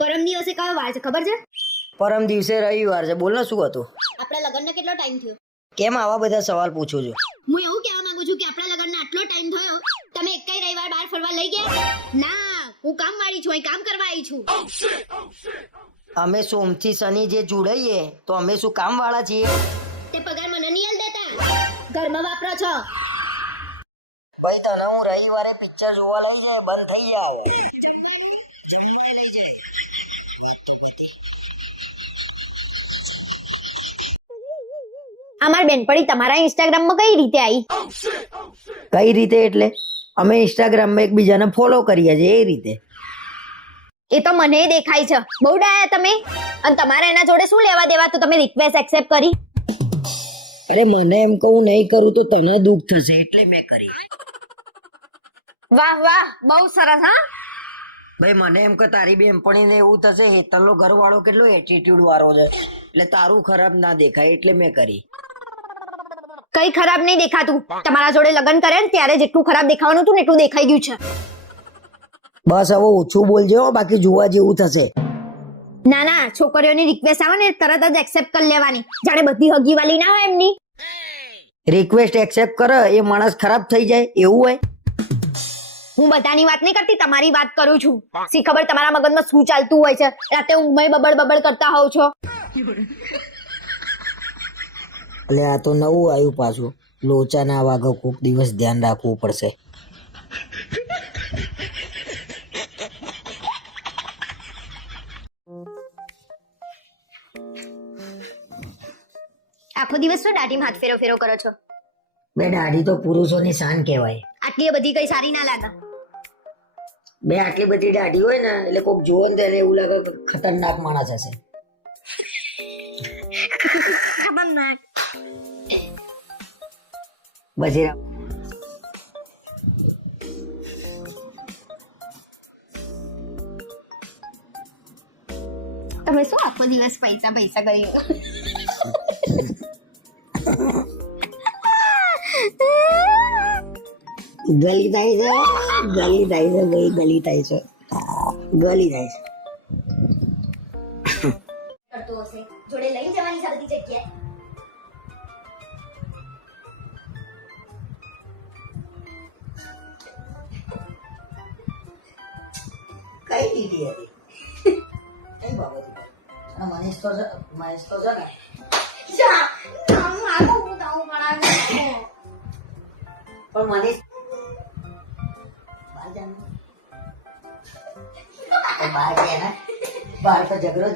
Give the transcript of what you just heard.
પરમ દિવસે કયો વાર છે ખબર છે? પરમ દિવસે રવિવાર છે. બોલ ને શું હતું? આપણા લગ્નને કેટલો ટાઈમ થયો? કેમ આવા બધા સવાલ પૂછો છો? હું એવું કહેવા માંગુ છું કે આપણા લગ્નને આટલો ટાઈમ થયો, તમે એકેય રવિવાર બહાર ફરવા લઈ ગયા? ના, હું કામવાળી છું, અહીં કામ કરવા આવી છું. અમે સોમથી શનિ જે જોડાઈએ તો અમે શું કામ વાળા છીએ? તે પગાર મને નહીં આલ દેતા, ઘરમાં વાપરો છો. ભાઈ તને હું રવિવારે પિક્ચર જોવા લઈ જાય બંધ થઈ જાય. અમાર બેનપણી તમારા ઇન્સ્ટાગ્રામમાં કઈ રીતે આવી? કઈ રીતે એટલે? અમે ઇન્સ્ટાગ્રામમાં એકબીજાને ફોલો કરીએ છીએ એ રીતે. એ તો મને દેખાય છે. બહુ ડાયા તમે. અને તમારે એના જોડે શું લેવા દેવા તો તમે રિક્વેસ્ટ એક્સેપ્ટ કરી? અરે મને એમ કહું નહીં કરું તો તને દુઃખ થશે એટલે મેં કરી. વાહ વાહ, બહુ સરસ. હા ભાઈ મને એમ કે તારી બેનપણીને એવું થશે હેતલનો ઘરવાળો કેટલો એટીટ્યુડ વાળો છે એટલે તારું ખરાબ ના દેખાય એટલે મેં કરી. કઈ ખરાબ નહીં દેખાતું. તમારા જોડે લગ્ન કરે ને ત્યારે જેટલું ખરાબ દેખાવાનું હતું ને એટલું દેખાઈ ગયું છે. બસ હવે ઓછું બોલજો બાકી જોવા જેવું થશે. ના ના, છોકરીઓની રિક્વેસ્ટ આવે ને તરત જ એક્સેપ્ટ કરી લેવાની, જાણે બધી હગીવાલી ના હોય એમની. રિક્વેસ્ટ એક્સેપ્ટ કરે એ માણસ ખરાબ થઈ જાય એવું હોય? હું બધાની વાત નહીં કરતી, તમારી વાત કરું છું. સી ખબર તમારા મગજમાં શું ચાલતું હોય છે, રાતે ઊંઘમાં બબડ બબડ કરતા હોવ છો. એટલે આ તો નવું આવ્યું પાછું. લોચા ના વાગે કોક દિવસ ધ્યાન રાખવું પડશે. આખો દિવસ શું દાઢીમાં હાથ ફેરો ફેરો કરો છો? બે દાઢી તો પુરુષોની શાન કહેવાય. આટલી બધી કઈ સારી ના લાગે. બે આટલી બધી દાઢી હોય ને એટલે કોક જોવે ને તેને એવું લાગે કે ખતરનાક માણસ હશે. ખતરનાક. બજીરા તમે શું આખો દિવસ પૈસા પૈસા કરી? ગલી થાય છે, ગલી થાય છે, ગલી ગલી થાય છે, ગલી થાય છે. કરતો હશે, જોડે લઈ જવાની છે બધી જગ્યાએ. કઈ દીધી હતી? કઈ બાબત ઉપર? મનીષ તો છે ને? પણ મનીષ બહાર જાય બહાર ગયા ને બહાર તો ઝઘડો